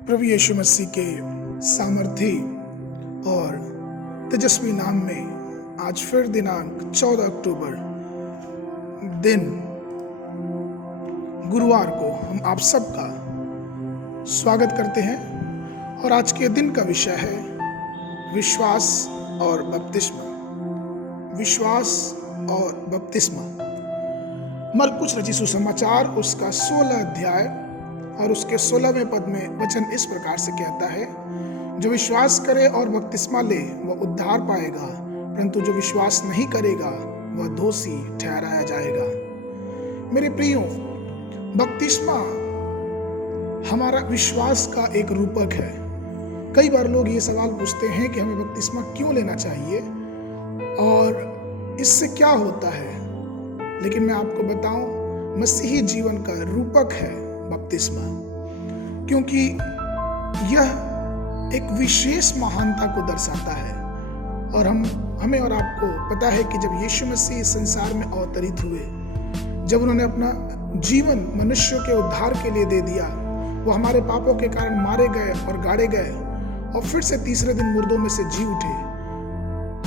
प्रभु यीशु मसीह के सामर्थी और तेजस्वी नाम में आज फिर दिनांक 14 अक्टूबर दिन गुरुवार को हम आप सबका स्वागत करते हैं। और आज के दिन का विषय है विश्वास और बपतिस्मा। विश्वास और बपतिस्मा। मरकुस रचित सुसमाचार उसका 16 अध्याय और उसके 16वें पद में वचन इस प्रकार से कहता है, जो विश्वास करे और बपतिस्मा ले वह उद्धार पाएगा, परंतु जो विश्वास नहीं करेगा वह दोषी ठहराया जाएगा। मेरे प्रियो, बपतिस्मा हमारा विश्वास का एक रूपक है। कई बार लोग ये सवाल पूछते हैं कि हमें बपतिस्मा क्यों लेना चाहिए और इससे क्या होता है। लेकिन मैं आपको बताऊं, मसीही जीवन का रूपक है बपतिस्मा, क्योंकि यह एक विशेष महानता को दर्शाता है। और हमें और आपको पता है कि जब यीशु मसीह इस संसार में अवतरित हुए, जब उन्होंने अपना जीवन मनुष्यों के उद्धार के लिए दे दिया, वो हमारे पापों के कारण मारे गए और गाड़े गए और फिर से तीसरे दिन मुर्दों में से जी उठे।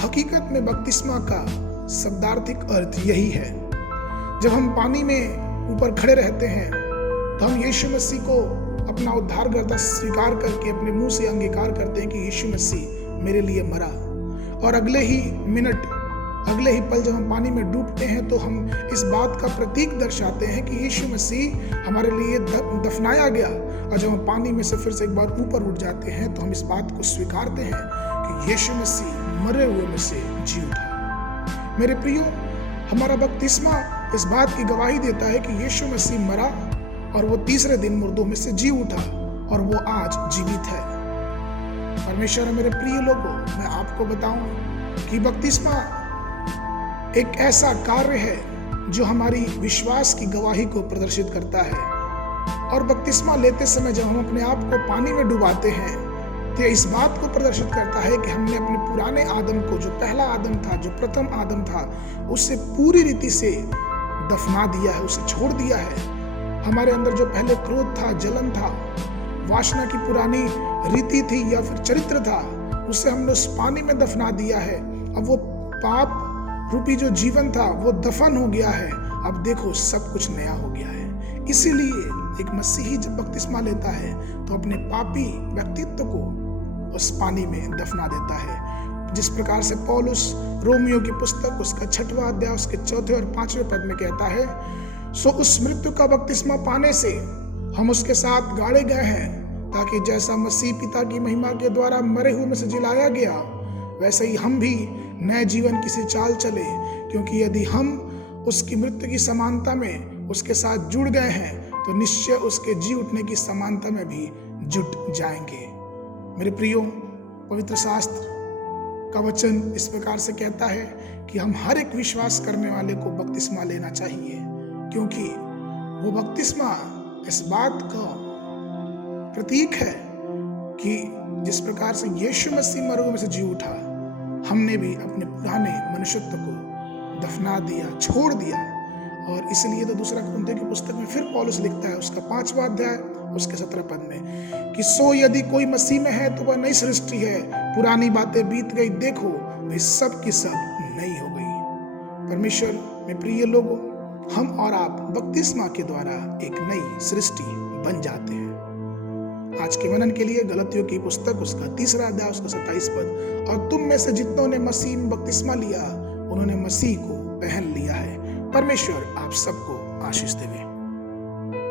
हकीकत में बपतिस्मा का शब्दार्थिक अर्थ यही है। जब हम पानी में ऊपर खड़े रहते हैं तो हम यीशु मसीह को अपना उद्धारकर्ता स्वीकार करके अपने मुंह से अंगीकार करते हैं कि यीशु मसीह मेरे लिए मरा। और अगले ही मिनट, अगले ही पल जब हम पानी में डूबते हैं तो हम इस बात का प्रतीक दर्शाते हैं कि यीशु मसीह हमारे लिए दफनाया गया। और जब हम पानी में से फिर से एक बार ऊपर उठ जाते हैं तो हम इस बात को स्वीकारते हैं कि यीशु मसीह मरे हुए में से जी उठा। मेरे प्रियो, हमारा बपतिस्मा इस बात की गवाही देता है कि यीशु मसीह मरा और वो तीसरे दिन मुर्दों में से जी उठा और वो आज जीवित है। परमेश्वर, मेरे प्रिय लोगों, मैं आपको बताऊं कि बपतिस्मा एक ऐसा कार्य है जो हमारी विश्वास की गवाही को प्रदर्शित करता है। और बपतिस्मा लेते समय जब हम अपने आप को पानी में डुबाते हैं तो इस बात को प्रदर्शित करता है कि हमने अपने पुराने आदम को, जो पहला आदम था, जो प्रथम आदम था, उससे पूरी रीति से दफना दिया है, उसे छोड़ दिया है। हमारे अंदर जो पहले क्रोध था, जलन था, वासना की पुरानी रीति थी या फिर चरित्र था, उसे हमने उस पानी में दफना दिया है। अब वो पाप रूपी जो जीवन था वो दफन हो गया है। अब देखो, सब कुछ नया हो गया है। इसीलिए एक मसीही जब बपतिस्मा लेता है तो अपने पापी व्यक्तित्व को उस पानी में दफना देता है। जिस प्रकार से पौलुस रोमियो की पुस्तक उसका 6वां अध्याय उसके 4 और 5वें पद में कहता है, सो उस मृत्यु का बपतिस्मा पाने से हम उसके साथ गाड़े गए हैं, ताकि जैसा मसीह पिता की महिमा के द्वारा मरे हुए में से जिलाया गया, वैसे ही हम भी नए जीवन की सी चाल चले। क्योंकि यदि हम उसकी मृत्यु की समानता में उसके साथ जुड़ गए हैं तो निश्चय उसके जी उठने की समानता में भी जुट जाएंगे। मेरे प्रियो, पवित्र शास्त्र का वचन इस प्रकार से कहता है कि हम हर एक विश्वास करने वाले को बपतिस्मा लेना चाहिए, क्योंकि वो बपतिस्मा इस बात का प्रतीक है कि जिस प्रकार से यीशु मसीह मरे हुए में से जी उठा, हमने भी अपने पुराने मनुष्यत्व को दफना दिया, छोड़ दिया। और इसलिए तो दूसरा कुरिन्थियों की पुस्तक में फिर पौलुस लिखता है उसका 5वां अध्याय उसके 17 पद में कि सो यदि कोई मसीह में है तो वह नई सृष्टि है, पुरानी बातें बीत गई, देखो वे सब की सब नई हो गई। परमेश्वर में प्रिय लोगों, हम और आप बपतिस्मा के द्वारा एक नई सृष्टि बन जाते हैं। आज के मनन के लिए गलतियों की पुस्तक उसका 3 अध्याय उसका 27 पद, और तुम में से जितनों ने मसीह में बपतिस्मा लिया उन्होंने मसीह को पहन लिया है। परमेश्वर आप सबको आशीष देवे।